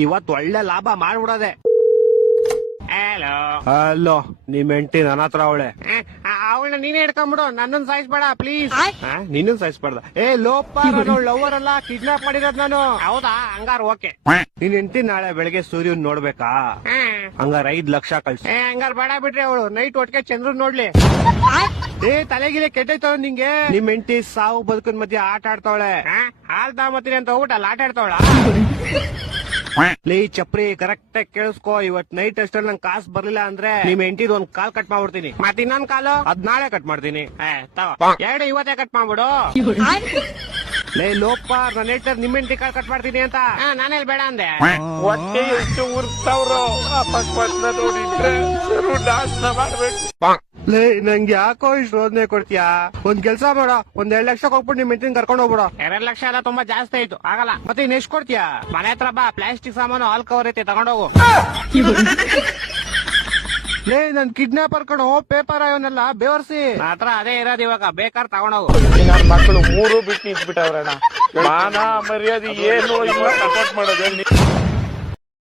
ಇವತ್ತು ಒಳ್ಳೆ ಲಾಭ ಮಾಡ್ಬಿಡೋದೆ. ಹಲೋ ಹಲೋ, ನಿಮ್ ಹೆಂಡತಿ ನನ್ನ ಹತ್ರ ಅವಳೆ. ಅವಳನ್ನ ನೀನೇ ಹಿಡ್ಕೊಂಡ್ಬಿಡು, ನನ್ನನ್ ಸಾಯಿಸ್ಬೇಡ ಪ್ಲೀಸ್. ನಿನ್ನ ಸಾಯಿಸ್ಬಾರ್ದ. ಲೋಪ, ಲವರ್ ಅಲ್ಲ, ಕಿಡ್ನಾಪ್ ಮಾಡಿರೋದ್ ನಾನು. ಹೌದಾ, ಹಂಗಾರ ಓಕೆ. ನಿನ್ ಹೆಂಡತಿ ನಾಳೆ ಬೆಳಗ್ಗೆ ಸೂರ್ಯನ್ ನೋಡ್ಬೇಕಾ? ಹಂಗಾರ 5 ಲಕ್ಷ ಕಳ್ಸಿ. ಹಂಗಾರ ಬೇಡ ಬಿಡ್ರಿ, ಅವಳು ನೈಟ್ ಒಟ್ಟಿಗೆ ಚಂದ್ರನ್ ನೋಡ್ಲಿ. ತಲೆಗಿಲೆ ಕೆಟ್ಟೈತವ ನಿಂಗೆ. ನಿಮ್ ಹೆಂಡತಿ ಸಾವು ಬದುಕಿನ ಮಧ್ಯೆ ಆಟ ಆಡ್ತಾವಳೆ. ಹಾಲ್ ತಾಮತ್ತೀನಿ ಅಂತ ಹೋಗ್ಬಿಟ್ಟು ಅಲ್ಲಿ ಆಟ ಆಡ್ತಾವಳ. ಲೇ ಚಪ್ರಿ, ಕರೆಕ್ಟ್ ಆಗಿ ಕೇಳಿಸ್ಕೋ. ಇವತ್ ನೈಟ್ ಅಷ್ಟಲ್ಲಿ ನಂಗೆ ಕಾಸು ಬರ್ಲಿಲ್ಲ ಅಂದ್ರೆ ನಿಮ್ ಹೆಂಡತಿದ್ ಒಂದ್ ಕಾಲ್ ಕಟ್ ಮಾಡ್ಬಿಡ್ತೀನಿ. ಮತ್ ಇನ್ನೊಂದ್ ಕಾಲು ಅದ್ ನಾಳೆ ಕಟ್ ಮಾಡ್ತೀನಿ. ಎರಡು ಇವತ್ತೇ ಕಟ್ ಮಾಡ್ಬಿಡು. ಲೇ ಲೋಪ, ನನ್ನ ಹೇಳ್ತಾರೆ ನಿಮ್ ಹೆಂಡತಿ ಕಾಲ್ ಕಟ್ ಮಾಡ್ತೀನಿ ಅಂತ. ನಾನೆಲ್ಲಿ ಬೇಡ ಅಂದೆ. ಹೊಟ್ಟೆ ಎಷ್ಟು ಉರ್ತಾವ್ರು, ಅಕಸ್ಮಾತ್ ನೋಡಿದ್ರೆ ನಾಶನ ಮಾಡ್ಬೇಕು. ಲೇ ನಂಗೆ ಯಾಕೋ ಇಷ್ಟು ರೋದನೆ ಕೊಡ್ತೀಯಾ? ಒಂದ್ ಕೆಲ್ಸ ಮಾಡೋ, ಒಂದ್ 2 ಲಕ್ಷ ಕೊಟ್ಬಿಟ್ಟು ನಿಮ್ ಹೆಂಡತಿನ ಕರ್ಕೊಂಡು ಹೋಗ್ಬಿಡೋ. 2 ಲಕ್ಷ ಎಲ್ಲ ತುಂಬಾ ಜಾಸ್ತಿ ಆಯ್ತು, ಆಗಲ್ಲ. ಮತ್ತೆ ಇನ್ ಎಷ್ಟ್ ಕೊಡ್ತೀಯಾ? ಮನೆ ಹತ್ರ ಬಾ, ಪ್ಲಾಸ್ಟಿಕ್ ಸಾಮಾನು ಹಾಲ್ ಕವರ್ ಐತೆ, ತಗೊಂಡೋಗು. ಲೇ ನನ್ ಕಿಡ್ನಾಪರ್ ಕಣೋ, ಪೇಪರ್ ಇವನ್ನೆಲ್ಲ ಬೇವರ್ಸಿ. ಹತ್ರ ಅದೇ ಇರೋದು, ಇವಾಗ ಬೇಕಾದ್ರೆ ತಗೊಂಡೋಗು. ನನ್ನ ಮಕ್ಕಳು 3 ಬಿಟ್ಟು ನಿಂತ್ಬಿಟ್ಟವ್ರಣ್ಣ. ಮಾನ ಮರ್ಯಾದೆ ಏನು ಸಪೋರ್ಟ್ ಮಾಡೋದು.